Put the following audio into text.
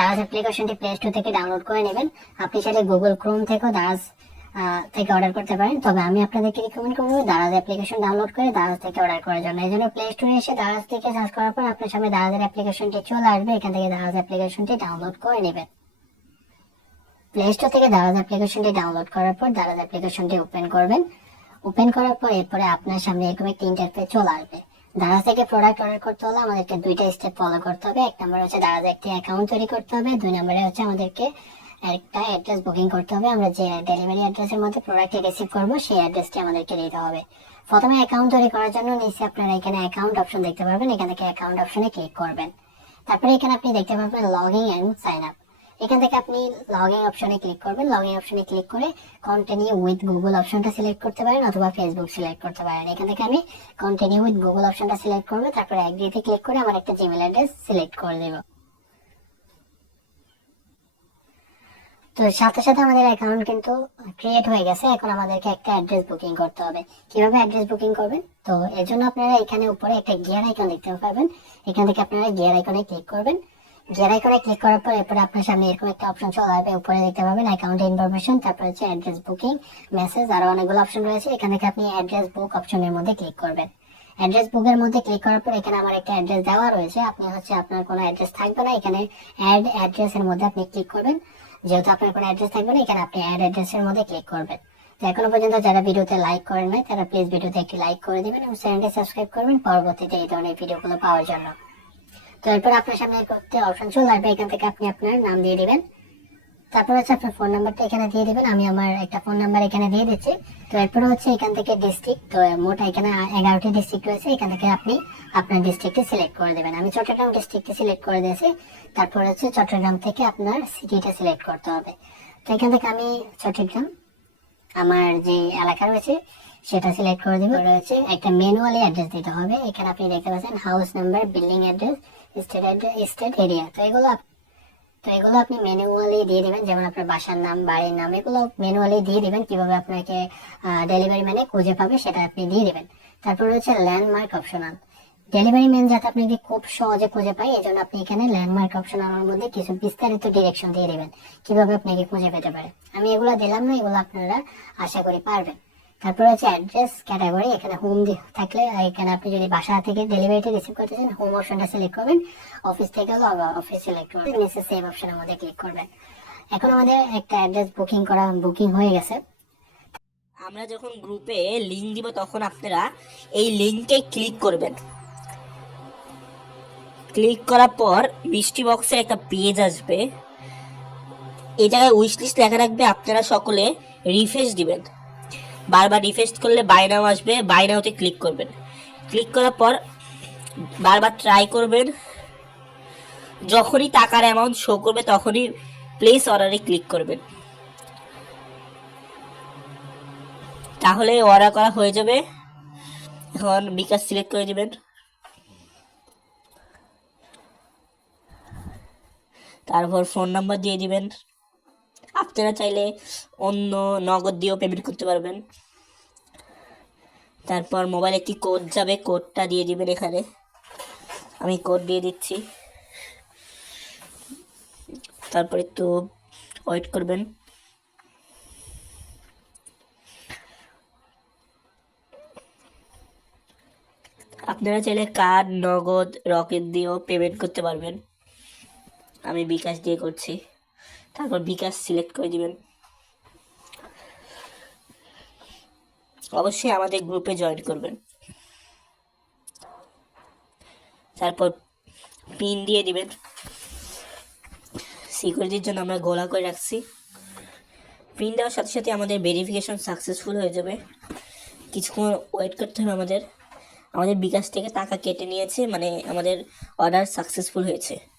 দারাজ অ্যাপ্লিকেশনটি play store থেকে download করে নেবেন। আপনি চাইলে গুগল ক্রোম থেকেও দারাজ থেকে অর্ডার করতে পারেন। তবে আমি আপনাদেরকে রিকমেন্ড করব দারাজ অ্যাপ্লিকেশন ডাউনলোড করে দারাজ থেকে অর্ডার করার জন্য। এই জন্য প্লে স্টোরে এসে দারাজ থেকে সার্চ করার পর আপনার সামনে দারাজের অ্যাপ্লিকেশনটি চলে আসবে। এখান থেকে দারাজ অ্যাপ্লিকেশনটি ডাউনলোড করে নেবেন। প্লে স্টোর থেকে দারাজ অ্যাপ্লিকেশনটি ডাউনলোড করার পর দারাজ অ্যাপ্লিকেশনটি ওপেন করবেন। ওপেন করার পর এরপরে আপনার সামনে এরকম একটি ইন্টারফেস চলে আসবে। দারাজ থেকে প্রোডাক্ট অর্ডার করতে হলে আমাদেরকে দুইটা স্টেপ ফলো করতে হবে। এক নম্বর হচ্ছে দারাজ একটি অ্যাকাউন্ট তৈরি করতে হবে। দুই নম্বরে হচ্ছে আমাদেরকে একটা অ্যাড্রেস বুকিং করতে হবে। আমরা যে ডেলিভারি অ্যাড্রেসের মধ্যে প্রোডাক্টটি রিসিভ করব, সেই অ্যাড্রেসটি আমাদেরকে দিতে হবে। প্রথমে অ্যাকাউন্ট তৈরি করার জন্য নিচে আপনারা এখানে অ্যাকাউন্ট অপশন দেখতে পারবেন। এখান থেকে অ্যাকাউন্ট অপশনে ক্লিক করবেন। তারপরে এখানে আপনি দেখতে পারবেন log in and sign up এখান থেকে আপনি লগ ইন অপশনে ক্লিক করবেন। লগ ইন অপশনে ক্লিক করে কন্টিনিউ উইথ গুগল অপশনটা সিলেক্ট করতে পারেন অথবা ফেসবুক সিলেক্ট করতে পারেন। এখান থেকে আমি কন্টিনিউ উইথ গুগল অপশনটা সিলেক্ট করব, তারপরে অ্যাগ্রিতে ক্লিক করে আমার একটা জিমেল অ্যাড্রেস সিলেক্ট করে দেবো। তো সাথে সাথে আমাদের অ্যাকাউন্ট কিন্তু ক্রিয়েট হয়ে গেছে। এখন আমাদেরকে একটা অ্যাড্রেস বুকিং করতে হবে। কীভাবে অ্যাড্রেস বুকিং করবেন? তো এর জন্য আপনারা এখানে উপরে একটা গিয়ার আইকন দেখতে পাবেন। এখান থেকে আপনারা গিয়ার আইকনে ক্লিক করবেন। গিয়ার আইকনে ক্লিক করার পর এরপরে আপনার সামনে এরকম একটা অপশন চলে আসবে। উপরে দেখতে পাবেন অ্যাকাউন্ট ইনফরমেশন তারপর হচ্ছে অ্যাড্রেস বুকিং মেসেজ আরও অনেকগুলো অপশন রয়েছে। এখান থেকে আপনি অ্যাড্রেস বুক অপশনের মধ্যে ক্লিক করবেন। অ্যাড্রেস বুকের মধ্যে ক্লিক করার পর এখানে আমার একটা অ্যাড্রেস দেওয়া রয়েছে। আপনি হচ্ছে আপনার কোনো অ্যাড্রেস থাকবে না। এখানে অ্যাড অ্যাড্রেস এর মধ্যে আপনি ক্লিক করবেন। যেহেতু আপনার কোনো অ্যাড্রেস থাকবে না, এখানে আপনি অ্যাড অ্যাড্রেসের মধ্যে ক্লিক করবেন। তো এখনও পর্যন্ত যারা ভিডিওতে লাইক করেন নাই, তারা প্লিজ ভিডিওতে একটি লাইক করে দিবেন এবং চ্যানেলটি সাবস্ক্রাইব করবেন। পরবর্তীতে এই ধরনের ভিডিওগুলো পাওয়ার জন্য। তো এরপর আপনার সামনে করতে অপশন চলে আসবে, এখান থেকে আপনি আপনার নাম দিয়ে দিবেন। তারপর হচ্ছে আপনার ফোন নাম্বারটা এখানে দিয়ে দিবেন, আমি আমার একটা ফোন নাম্বার এখানে দিয়ে দিচ্ছি। তো এরপর হচ্ছে এখান থেকে ডিস্ট্রিক্ট তো মোট এখানে এগারোটি ডিস্ট্রিক্ট রয়েছে, এখান থেকে আপনি আপনার ডিস্ট্রিক্টে সিলেক্ট করে দেবেন। আমি চট্টগ্রাম ডিস্ট্রিক্টে সিলেক্ট করে দিয়েছি, তারপর হচ্ছে চট্টগ্রাম থেকে আপনার সিটিটা সিলেক্ট করতে হবে। তো এখান থেকে আমি চট্টগ্রাম, আমার যে এলাকা রয়েছে, সেটা সিলেক্ট করে দিব। রয়েছে একটা ম্যানুয়ালি অ্যাড্রেস দিতে হবে। এখানে আপনি দেখতে পাচ্ছেন house number building address state area. তো এগুলো তো এগুলো আপনি ম্যানুয়ালি দিয়ে যেমন আপনার বাসার নাম, বাড়ির নাম, এগুলো ম্যানুয়ালি দিয়ে কীভাবে আপনাকে ডেলিভারি ম্যানে খুঁজে পাবে সেটা আপনি দিয়ে দিবেন। তারপর রয়েছে ল্যান্ডমার্ক অপশনাল ডেলিভারি ম্যান যাতে আপনাকে খুব সহজে খুঁজে পায় এই জন্য আপনি এখানে ল্যান্ডমার্ক অপশনালের মধ্যে কিছু বিস্তারিত ডিরেকশন দিয়ে দেবেন, কীভাবে আপনাকে খুঁজে পেতে পারে। আমি এগুলো দিলাম না, এগুলো আপনারা আশা করি পারবেন। তারপর হচ্ছে অ্যাড্রেস ক্যাটাগরি এখানে হোম থাকলে এখানে আপনি যদি বাসা থেকে ডেলিভারিটা রিসিভ করতে চান হোম অপশনটা সিলেক্ট করবেন। অফিস থেকে অফিস সিলেক্ট করবেন। নিচে সেভ অপশনের মধ্যে ক্লিক করবেন। এখন আমাদের একটা অ্যাড্রেস বুকিং করা বুকিং হয়ে গেছে। আমরা যখন গ্রুপে লিঙ্ক দিব, তখন আপনারা এই লিঙ্কে ক্লিক করবেন। ক্লিক করার পর মিষ্টি বক্সে একটা পেজ আসবে। এই জায়গায় উইশ লিস্ট লেখা রাখবে, আপনারা সকলে রিফ্রেশ দিবেন। বারবার রিফ্রেশ করলে বাই নাও আসবে বাই নাওতে ক্লিক করবেন। ক্লিক করার পর বারবার ট্রাই করবেন। যখনই টাকার অ্যামাউন্ট শো করবে, তখনই প্লেস অর্ডারে ক্লিক করবেন। তাহলে অর্ডার করা হয়ে যাবে। এখন বিকাশ সিলেক্ট করে দেবেন। তারপর ফোন নাম্বার দিয়ে দিবেন। আপনারা চাইলে অন্য নগদ দিয়েও পেমেন্ট করতে পারবেন। তারপর মোবাইলে একটি কোড যাবে কোডটা দিয়ে দিবেন এখানে। আমি কোড দিয়ে দিচ্ছি। তারপর একটু ওয়েট করবেন। আপনারা চাইলে কার্ড নগদ রকেট দিয়েও পেমেন্ট করতে পারবেন। আমি বিকাশ দিয়ে করছি। তারপর বিকাশ সিলেক্ট করে দিবেন। অবশ্যই আমাদের গ্রুপে জয়েন করবেন। তারপর পিন দিয়ে দিবেন। সিকিউরিটির জন্য আমরা গোলা করে রাখছি। পিন দেওয়ার সাথে সাথে আমাদের ভেরিফিকেশন সাকসেসফুল হয়ে যাবে। কিছুক্ষণ ওয়েট করতে হবে আমাদের। আমাদের বিকাশ থেকে টাকা কেটে নিয়েছে মানে আমাদের অর্ডার সাকসেসফুল হয়েছে।